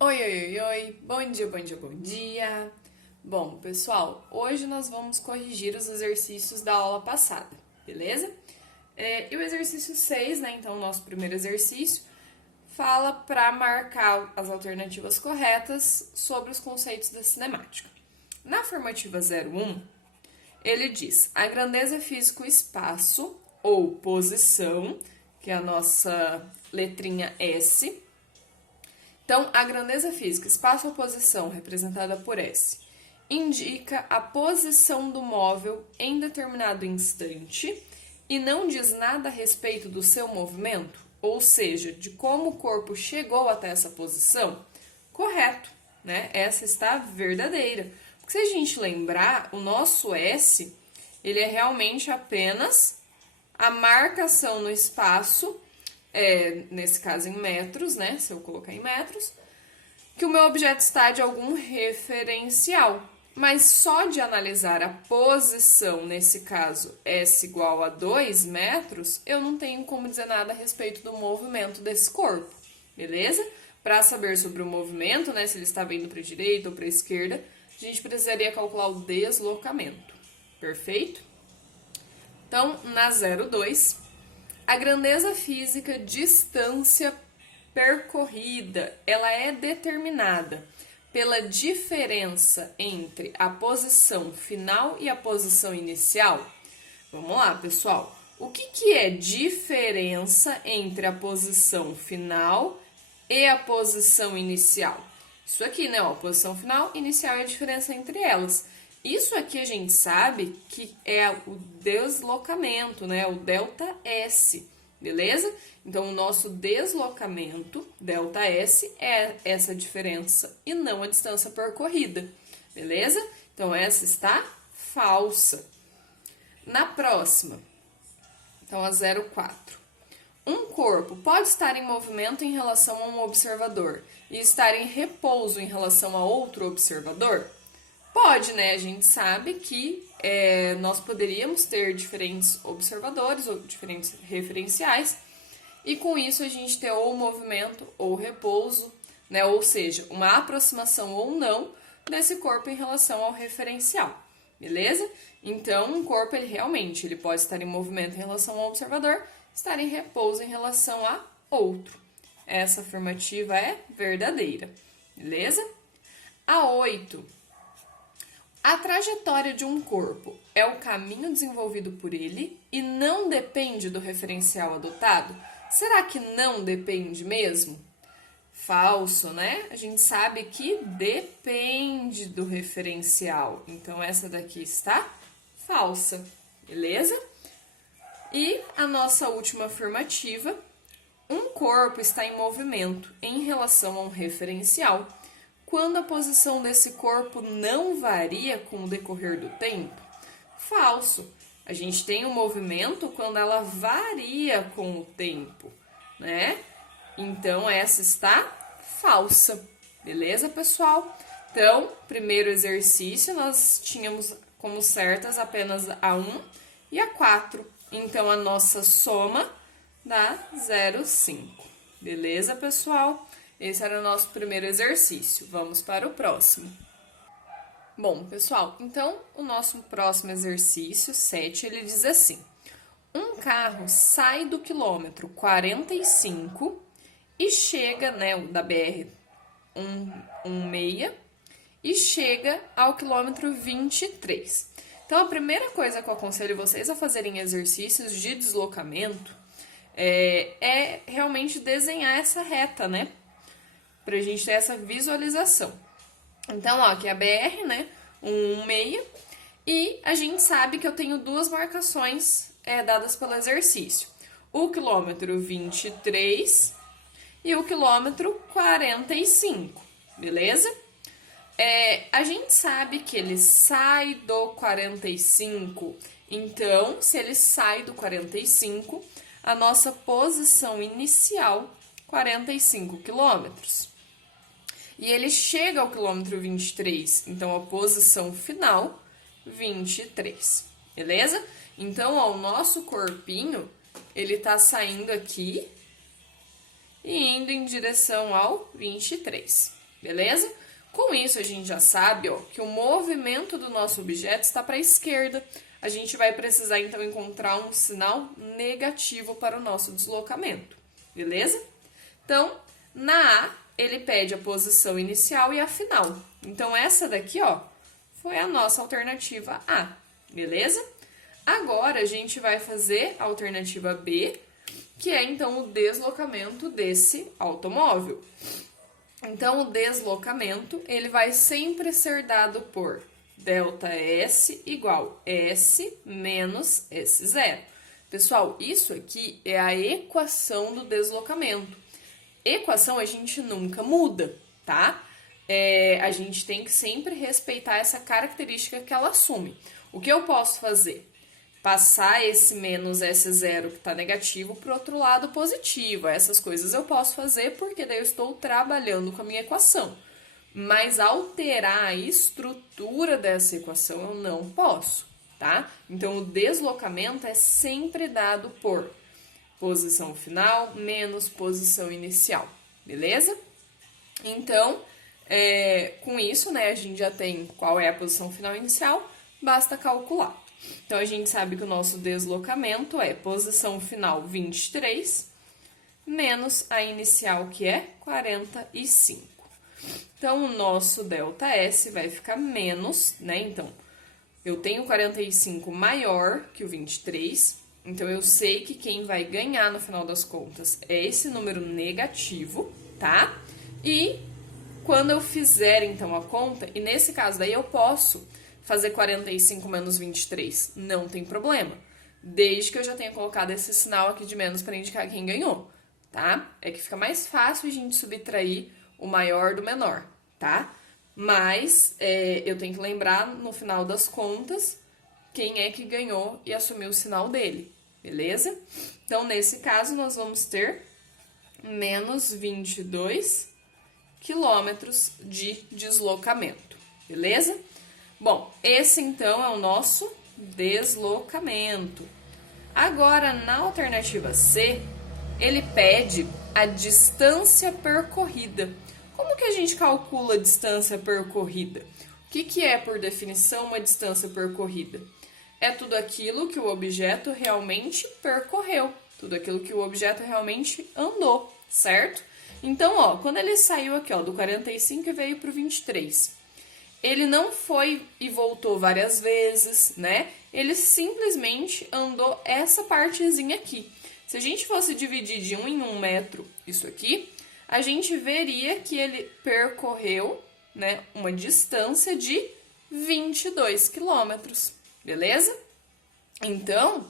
Oi, oi, oi, oi, bom dia, bom dia, bom dia. Bom, pessoal, hoje nós vamos corrigir os exercícios da aula passada, beleza? E o exercício 6, né, então o nosso primeiro exercício, fala para marcar as alternativas corretas sobre os conceitos da cinemática. Na formativa 01, ele diz: a grandeza físico-espaço ou posição, que é a nossa letrinha S. Então, a grandeza física, espaço ou posição, representada por S, indica a posição do móvel em determinado instante e não diz nada a respeito do seu movimento, ou seja, de como o corpo chegou até essa posição. Correto, né? Essa está verdadeira. Porque se a gente lembrar, o nosso S, ele é realmente apenas a marcação no espaço, nesse caso em metros, né? Se eu colocar em metros, que o meu objeto está de algum referencial. Mas só de analisar a posição, nesse caso, S igual a 2 metros, eu não tenho como dizer nada a respeito do movimento desse corpo, beleza? Para saber sobre o movimento, né, se ele está vindo para a direita ou para a esquerda, a gente precisaria calcular o deslocamento, perfeito? Então, na 02, a grandeza física distância percorrida, ela é determinada pela diferença entre a posição final e a posição inicial. Vamos lá, pessoal. O que é diferença entre a posição final e a posição inicial? Isso aqui, né? Ó, a posição final e inicial é a diferença entre elas. Isso aqui a gente sabe que é o deslocamento, né? O delta S, beleza? Então, o nosso deslocamento, delta S, é essa diferença e não a distância percorrida, beleza? Então, essa está falsa. Na próxima, então a 04. Um corpo pode estar em movimento em relação a um observador e estar em repouso em relação a outro observador? Pode, né? A gente sabe que nós poderíamos ter diferentes observadores ou diferentes referenciais e com isso a gente ter ou movimento ou repouso, né? Ou seja, uma aproximação ou não desse corpo em relação ao referencial, beleza? Então, um corpo ele realmente ele pode estar em movimento em relação ao observador, estar em repouso em relação a outro. Essa afirmativa é verdadeira, beleza? A 8. A trajetória de um corpo é o caminho desenvolvido por ele e não depende do referencial adotado? Será que não depende mesmo? Falso, né? A gente sabe que depende do referencial. Então, essa daqui está falsa, beleza? E a nossa última afirmativa: um corpo está em movimento em relação a um referencial quando a posição desse corpo não varia com o decorrer do tempo? Falso. A gente tem um movimento quando ela varia com o tempo, né? Então, essa está falsa. Beleza, pessoal? Então, primeiro exercício, nós tínhamos como certas apenas a 1 e a 4. Então, a nossa soma dá 0,5. Beleza, pessoal? Esse era o nosso primeiro exercício. Vamos para o próximo. Bom, pessoal, então o nosso próximo exercício, 7, ele diz assim: um carro sai do quilômetro 45 e chega, né, da BR 116 e chega ao quilômetro 23. Então, a primeira coisa que eu aconselho vocês a fazerem exercícios de deslocamento é realmente desenhar essa reta, né? Pra gente ter essa visualização. Então, ó, aqui é a BR, né? 116. E a gente sabe que eu tenho duas marcações dadas pelo exercício. O quilômetro 23 e o quilômetro 45, beleza? A gente sabe que ele sai do 45, então, se ele sai do 45, a nossa posição inicial, 45 quilômetros. E ele chega ao quilômetro 23, então a posição final, 23, beleza? Então, ó, o nosso corpinho, ele tá saindo aqui e indo em direção ao 23, beleza? Com isso, a gente já sabe, ó, que o movimento do nosso objeto está para a esquerda. A gente vai precisar, então, encontrar um sinal negativo para o nosso deslocamento, beleza? Então, na A, ele pede a posição inicial e a final. Então, essa daqui, ó, foi a nossa alternativa A, beleza? Agora, a gente vai fazer a alternativa B, que é, então, o deslocamento desse automóvel. Então, o deslocamento, ele vai sempre ser dado por ΔS igual S menos S0. Pessoal, isso aqui é a equação do deslocamento. Equação a gente nunca muda, tá? A gente tem que sempre respeitar essa característica que ela assume. O que eu posso fazer? Passar esse menos S0 que está negativo para o outro lado positivo. Essas coisas eu posso fazer porque daí eu estou trabalhando com a minha equação. Mas alterar a estrutura dessa equação eu não posso, tá? Então, o deslocamento é sempre dado por posição final menos posição inicial, beleza? Então, com isso, né, a gente já tem qual é a posição final e inicial, basta calcular. Então, a gente sabe que o nosso deslocamento é posição final 23 menos a inicial, que é 45. Então, o nosso ΔS vai ficar menos, né? Então, eu tenho 45 maior que o 23, então eu sei que quem vai ganhar no final das contas é esse número negativo, tá? E quando eu fizer, então, a conta, e nesse caso daí eu posso fazer 45 menos 23, não tem problema, desde que eu já tenha colocado esse sinal aqui de menos para indicar quem ganhou, tá? É que fica mais fácil a gente subtrair o maior do menor, tá? Mas eu tenho que lembrar, no final das contas, quem é que ganhou e assumiu o sinal dele, beleza? Então, nesse caso, nós vamos ter menos 22 quilômetros de deslocamento, beleza? Bom, esse então é o nosso deslocamento. Agora, na alternativa C, ele pede a distância percorrida. Como que a gente calcula a distância percorrida? O que é, por definição, uma distância percorrida? É tudo aquilo que o objeto realmente percorreu, tudo aquilo que o objeto realmente andou, certo? Então, ó, quando ele saiu aqui, ó, do 45 e veio para o 23, ele não foi e voltou várias vezes, né? Ele simplesmente andou essa partezinha aqui. Se a gente fosse dividir de 1 em 1 metro isso aqui, a gente veria que ele percorreu, né, uma distância de 22 quilômetros, beleza? Então,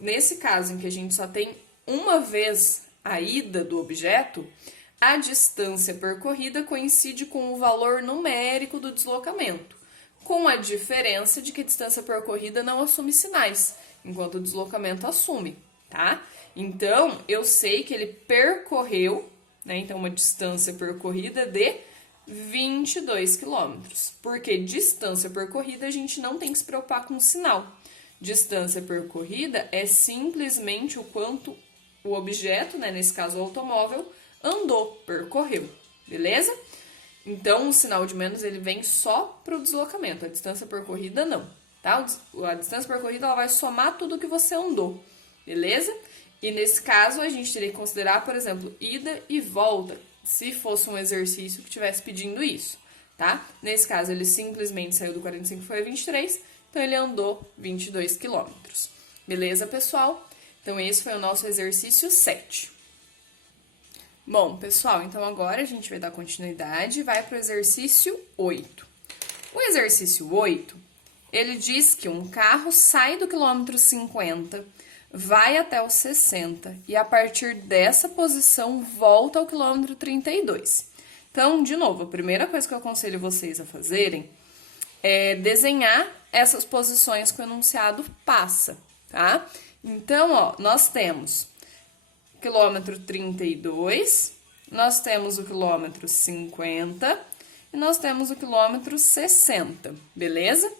nesse caso em que a gente só tem uma vez a ida do objeto, a distância percorrida coincide com o valor numérico do deslocamento, com a diferença de que a distância percorrida não assume sinais, enquanto o deslocamento assume, tá? Então, eu sei que ele percorreu, né, então uma distância percorrida de 22 quilômetros, porque distância percorrida a gente não tem que se preocupar com o sinal. Distância percorrida é simplesmente o quanto o objeto, né, nesse caso o automóvel, andou, percorreu, beleza? Então, o sinal de menos ele vem só para o deslocamento, a distância percorrida não, tá? A distância percorrida ela vai somar tudo que você andou, beleza? E nesse caso, a gente teria que considerar, por exemplo, ida e volta, se fosse um exercício que estivesse pedindo isso, tá? Nesse caso, ele simplesmente saiu do 45 e foi a 23, então ele andou 22 quilômetros. Beleza, pessoal? Então, esse foi o nosso exercício 7. Bom, pessoal, então agora a gente vai dar continuidade e vai para o exercício 8. O exercício 8, ele diz que um carro sai do quilômetro 50, vai até o 60 e a partir dessa posição volta ao quilômetro 32. Então, de novo, a primeira coisa que eu aconselho vocês a fazerem é desenhar essas posições que o enunciado passa, tá? Então, ó, nós temos quilômetro 32, nós temos o quilômetro 50 e nós temos o quilômetro 60, beleza?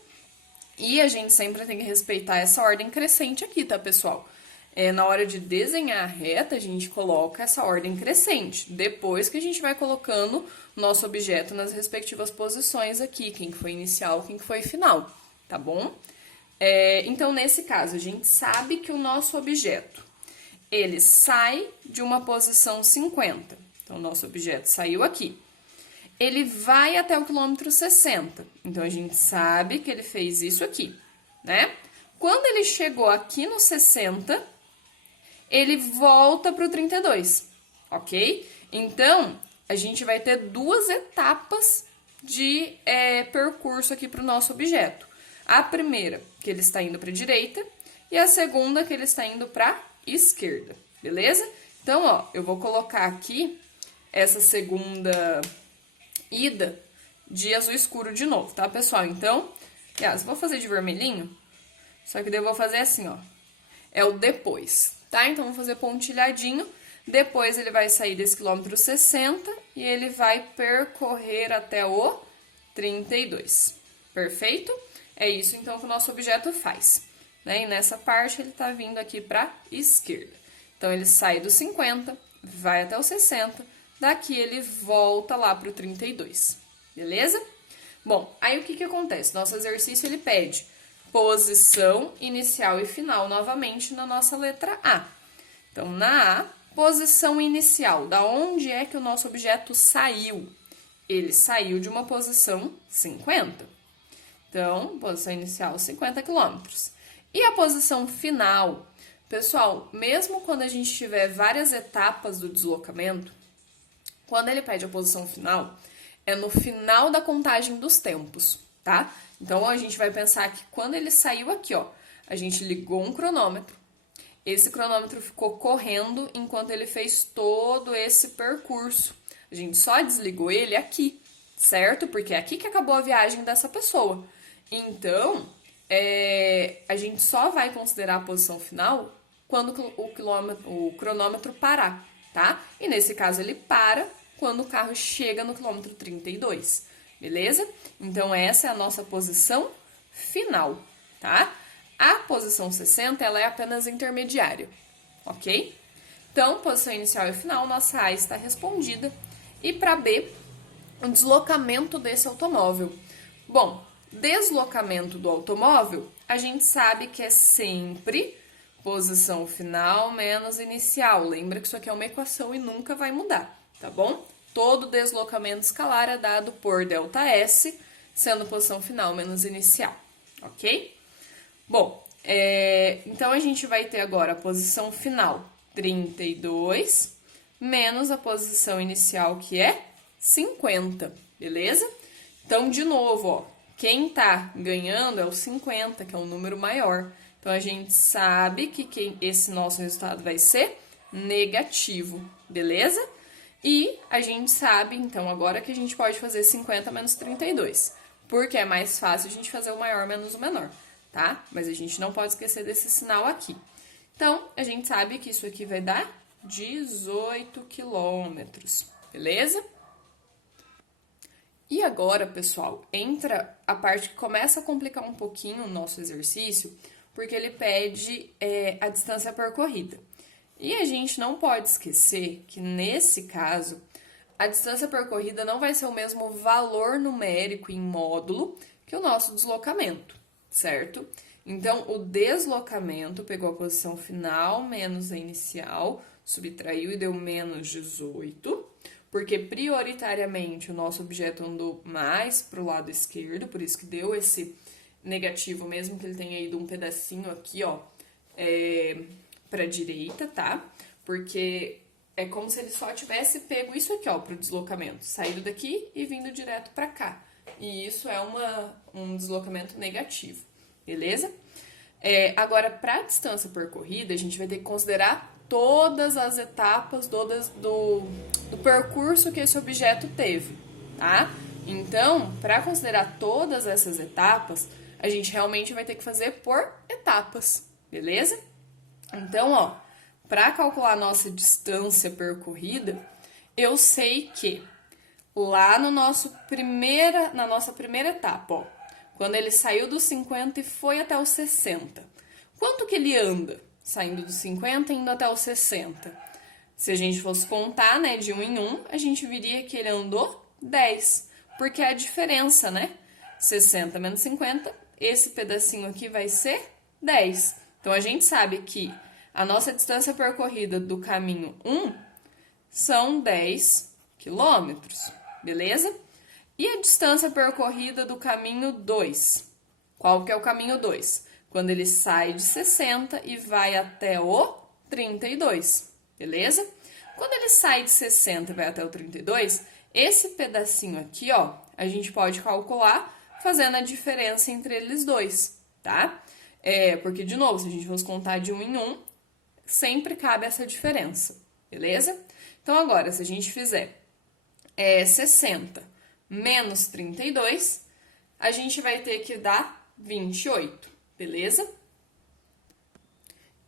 E a gente sempre tem que respeitar essa ordem crescente aqui, tá, pessoal? na hora de desenhar a reta, a gente coloca essa ordem crescente. Depois que a gente vai colocando nosso objeto nas respectivas posições aqui, quem que foi inicial, quem que foi final, tá bom? Então, nesse caso, a gente sabe que o nosso objeto, ele sai de uma posição 50. Então, o nosso objeto saiu aqui. Ele vai até o quilômetro 60. Então, a gente sabe que ele fez isso aqui, né? Quando ele chegou aqui no 60, ele volta para o 32, ok? Então, a gente vai ter duas etapas de percurso aqui para o nosso objeto. A primeira, que ele está indo para a direita, e a segunda, que ele está indo para a esquerda, beleza? Então, ó, eu vou colocar aqui essa segunda ida de azul escuro de novo, tá, pessoal? Então, aliás, vou fazer de vermelhinho, só que daí eu vou fazer assim, ó. É o depois, tá? Então, vou fazer pontilhadinho. Depois, ele vai sair desse quilômetro 60 e ele vai percorrer até o 32. Perfeito? É isso, então, que o nosso objeto faz, né? E nessa parte, ele tá vindo aqui pra esquerda. Então, ele sai do 50, vai até o 60, daqui ele volta lá pro 32, beleza? Bom, aí o que que acontece? Nosso exercício, ele pede posição inicial e final novamente na nossa letra A. Então, na A, posição inicial, da onde é que o nosso objeto saiu? Ele saiu de uma posição 50. Então, posição inicial, 50 quilômetros. E a posição final? Pessoal, mesmo quando a gente tiver várias etapas do deslocamento, quando ele pede a posição final, é no final da contagem dos tempos, tá? Então, a gente vai pensar que quando ele saiu aqui, ó, a gente ligou um cronômetro. Esse cronômetro ficou correndo enquanto ele fez todo esse percurso. A gente só desligou ele aqui, certo? Porque é aqui que acabou a viagem dessa pessoa. Então, a gente só vai considerar a posição final quando o cronômetro parar, tá? E nesse caso ele para quando o carro chega no quilômetro 32, beleza? Então, essa é a nossa posição final, tá? A posição 60, ela é apenas intermediária, ok? Então, posição inicial e final, nossa A está respondida. E para B, o deslocamento desse automóvel. Bom, deslocamento do automóvel, a gente sabe que é sempre posição final menos inicial. Lembra que isso aqui é uma equação e nunca vai mudar, tá bom? Todo deslocamento escalar é dado por ΔS, sendo posição final menos inicial, ok? Bom, então a gente vai ter agora a posição final 32 menos a posição inicial que é 50, beleza? Então, de novo, ó, quem tá ganhando é o 50, que é um número maior. Então, a gente sabe que esse nosso resultado vai ser negativo, beleza? E a gente sabe, então, agora que a gente pode fazer 50 menos 32, porque é mais fácil a gente fazer o maior menos o menor, tá? Mas a gente não pode esquecer desse sinal aqui. Então, a gente sabe que isso aqui vai dar 18 quilômetros, beleza? E agora, pessoal, entra a parte que começa a complicar um pouquinho o nosso exercício, porque ele pede a distância percorrida. E a gente não pode esquecer que, nesse caso, a distância percorrida não vai ser o mesmo valor numérico em módulo que o nosso deslocamento, certo? Então, o deslocamento pegou a posição final menos a inicial, subtraiu e deu menos 18, porque prioritariamente o nosso objeto andou mais para o lado esquerdo, por isso que deu esse negativo, mesmo que ele tenha ido um pedacinho aqui, ó, para a direita, tá? Porque é como se ele só tivesse pego isso aqui, ó, para o deslocamento, saído daqui e vindo direto para cá. E isso é um deslocamento negativo, beleza? Agora, para a distância percorrida, a gente vai ter que considerar todas as etapas do percurso que esse objeto teve, tá? Então, para considerar todas essas etapas, a gente realmente vai ter que fazer por etapas, beleza? Então, ó, para calcular a nossa distância percorrida, eu sei que lá na nossa primeira etapa, ó, quando ele saiu dos 50 e foi até os 60, quanto que ele anda? saindo dos 50 e indo até os 60. Se a gente fosse contar, né, de 1 em 1, a gente viria que ele andou 10, porque é a diferença, né? 60 menos 50, esse pedacinho aqui vai ser 10. Então, a gente sabe que a nossa distância percorrida do caminho 1 são 10 quilômetros, beleza? E a distância percorrida do caminho 2? Qual que é o caminho 2? Quando ele sai de 60 e vai até o 32, beleza? Quando ele sai de 60 e vai até o 32, esse pedacinho aqui, ó, a gente pode calcular fazendo a diferença entre eles dois, tá? Porque, de novo, se a gente fosse contar de 1 em 1, sempre cabe essa diferença, beleza? Então, agora, se a gente fizer 60 menos 32, a gente vai ter que dar 28, beleza?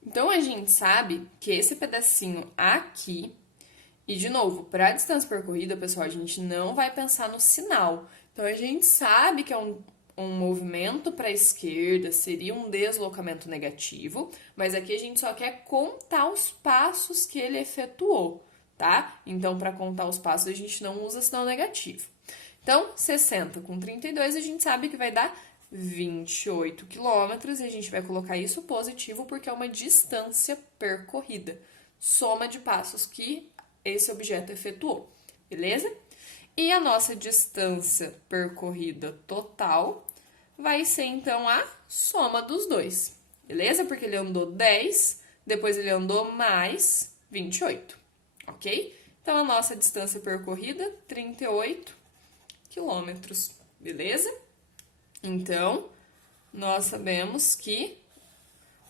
Então, a gente sabe que esse pedacinho aqui, e de novo, para a distância percorrida, pessoal, a gente não vai pensar no sinal. Então, a gente sabe que é um movimento para a esquerda, seria um deslocamento negativo, mas aqui a gente só quer contar os passos que ele efetuou, tá? Então, para contar os passos, a gente não usa sinal negativo. Então, 60 com 32, a gente sabe que vai dar 28 quilômetros, e a gente vai colocar isso positivo porque é uma distância percorrida, soma de passos que esse objeto efetuou, beleza? E a nossa distância percorrida total vai ser, então, a soma dos dois, beleza? Porque ele andou 10, depois ele andou mais 28, ok? Então, a nossa distância percorrida, 38 quilômetros, beleza? Então, nós sabemos que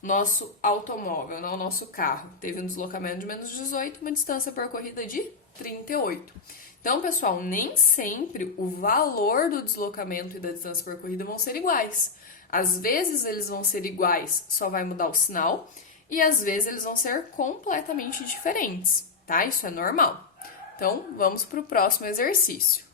nosso automóvel, não, o nosso carro, teve um deslocamento de menos 18, uma distância percorrida de 38. Então, pessoal, nem sempre o valor do deslocamento e da distância percorrida vão ser iguais. Às vezes eles vão ser iguais, só vai mudar o sinal, e às vezes eles vão ser completamente diferentes, tá? Isso é normal. Então, vamos para o próximo exercício.